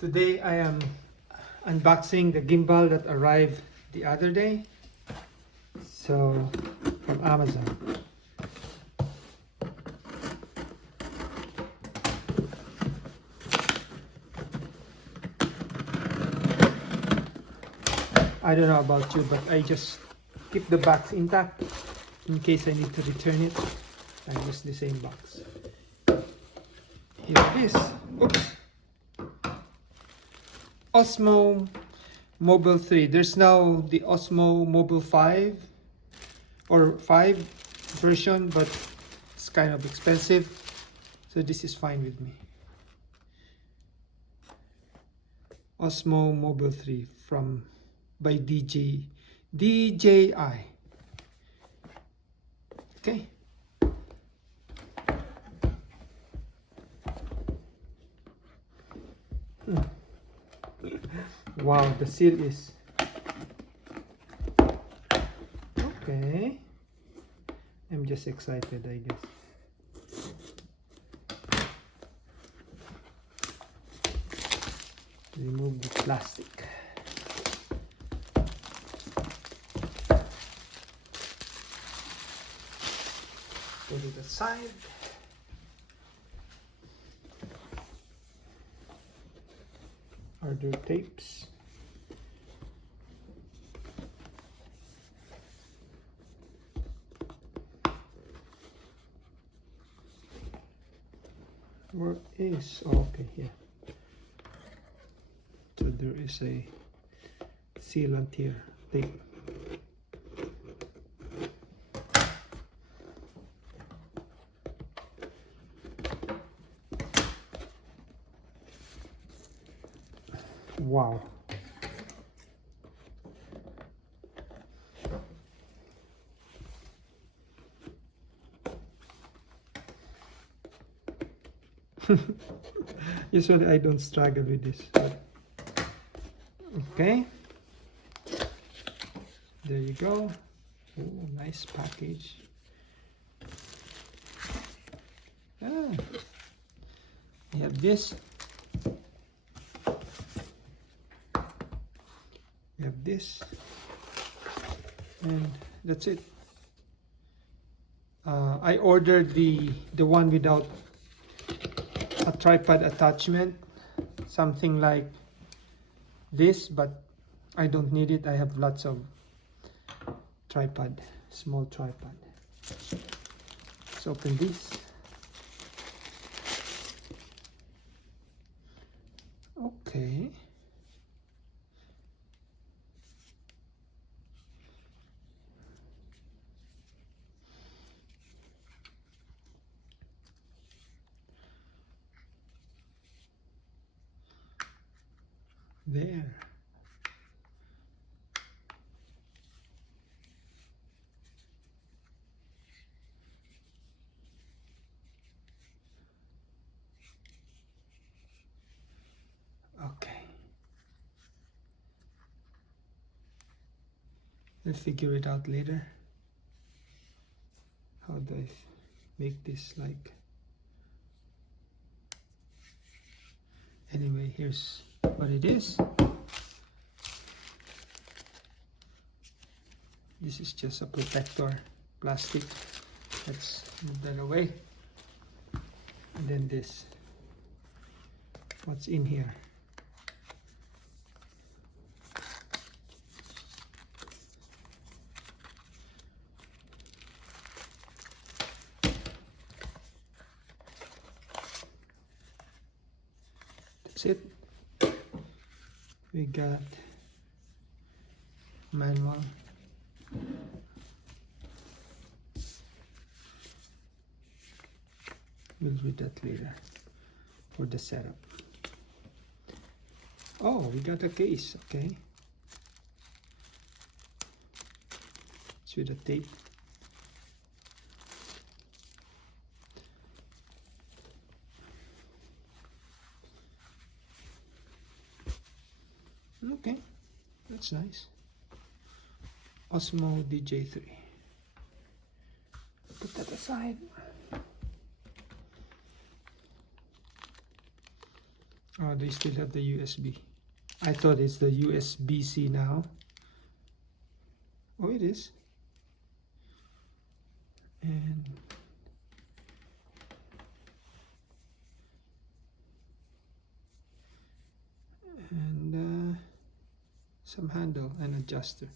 Today I am unboxing the gimbal that arrived the other day. So from Amazon. I don't know about you, but I just keep the box intact in case I need to return it. I use the same box. Here it is. Oops. Osmo Mobile 3. There's now the Osmo Mobile 5 or 5 version, but it's kind of expensive. So this is fine with me. Osmo Mobile 3 by DJI. Okay. Wow, the seal is okay. I'm just excited, I guess. Remove the plastic. Put it aside. Are there tapes? Where is? Oh, okay, here. So there is a sealant here. Tape. Wow. Usually I don't struggle with this. Okay. There you go. Ooh, nice package. Ah, we have this. We have this. And that's it. I ordered the one without a tripod attachment, something like this, but I don't need it. I have lots of tripod, small tripod. Let's open this. Okay. There. Okay. I'll figure it out later. How do I make this like? Anyway, here's what it is. This is just a protector, plastic. Let's move that away. And then this. What's in here? That's it. We got manual. We'll read that later for the setup. Oh, we got a case, okay. It's with a tape. Okay, that's nice. Osmo DJ3. Put that aside. Oh, they still have the USB. I thought it's the USB-C now. Oh, it is. And some handle and adjuster.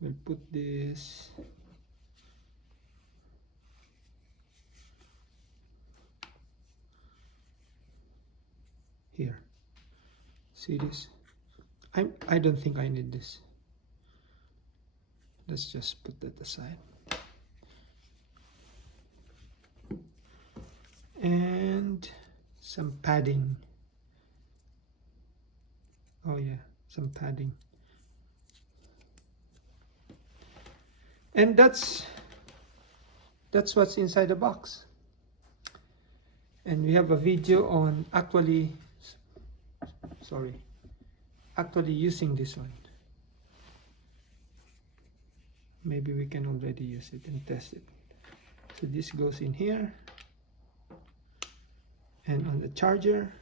We'll put this here. See this? I don't think I need this. Let's just put that aside. And some padding. Oh yeah, some padding. And that's what's inside the box. And we have a video on actually using this one. Maybe we can already use it and test it. So this goes in here and on the charger.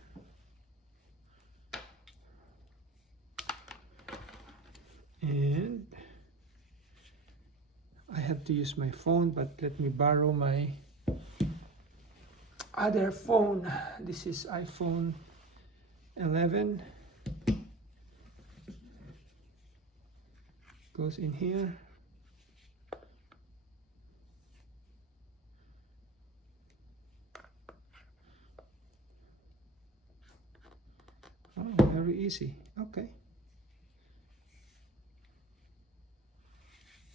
And I have to use my phone, but let me borrow my other phone. This is iPhone 11. Goes in here. Oh, very easy. Okay.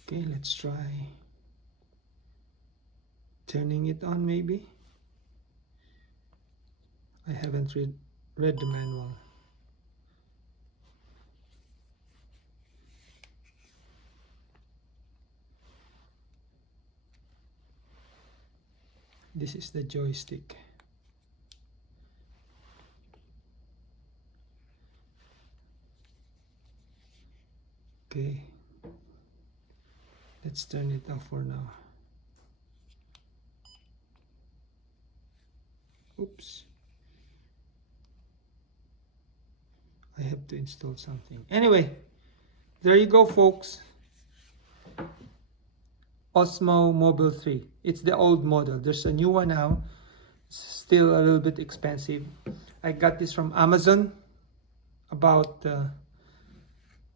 Okay, let's try turning it on maybe. I haven't read the manual. This is the joystick. Okay, let's turn it off for now. Oops. I have to install something. Anyway, there you go, folks. Osmo Mobile 3. It's the old model. There's a new one now. It's still a little bit expensive. I got this from Amazon. About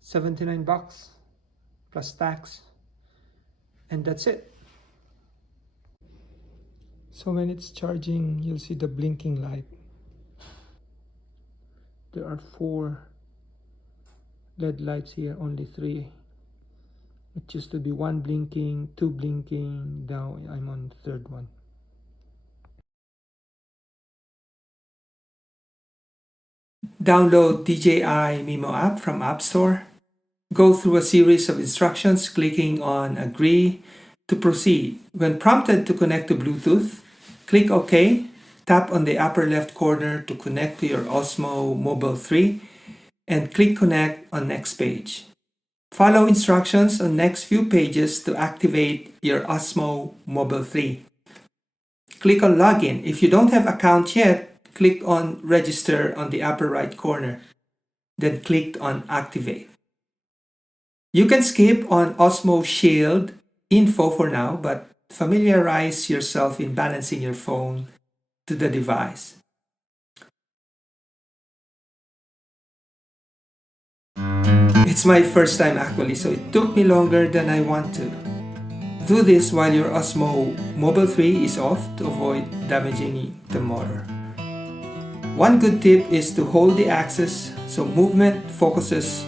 79 bucks plus tax. And that's it. So when it's charging, you'll see the blinking light. There are 4 LED lights here, only 3. It used to be 1 blinking, 2 blinking. Now I'm on the 3rd one. Download DJI Mimo app from App Store. Go through a series of instructions, clicking on Agree to proceed. When prompted to connect to Bluetooth, click OK. Tap on the upper left corner to connect to your Osmo Mobile 3 and click Connect on Next page. Follow instructions on next few pages to activate your Osmo Mobile 3. Click on Login. If you don't have account yet, click on Register on the upper right corner. Then click on Activate. You can skip on Osmo Shield info for now, but familiarize yourself in balancing your phone to the device. It's my first time actually, so it took me longer than I want to. Do this while your Osmo Mobile 3 is off to avoid damaging the motor. One good tip is to hold the axis so movement focuses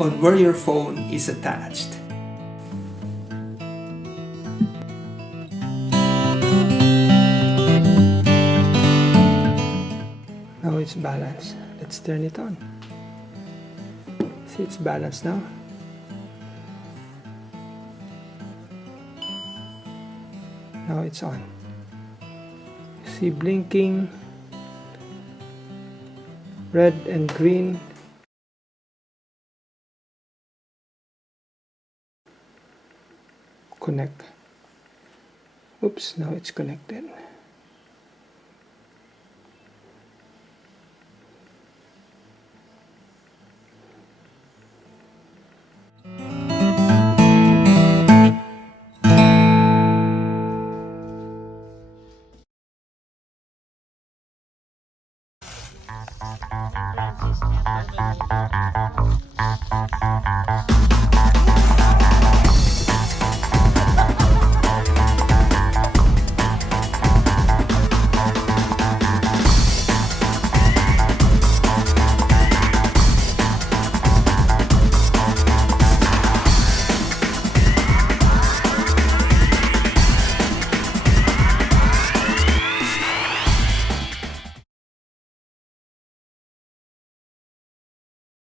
on where your phone is attached. Now it's balanced. Let's turn it on. See, it's balanced now. Now it's on. See, blinking red and green. Connect. Oops, now it's connected. Bye.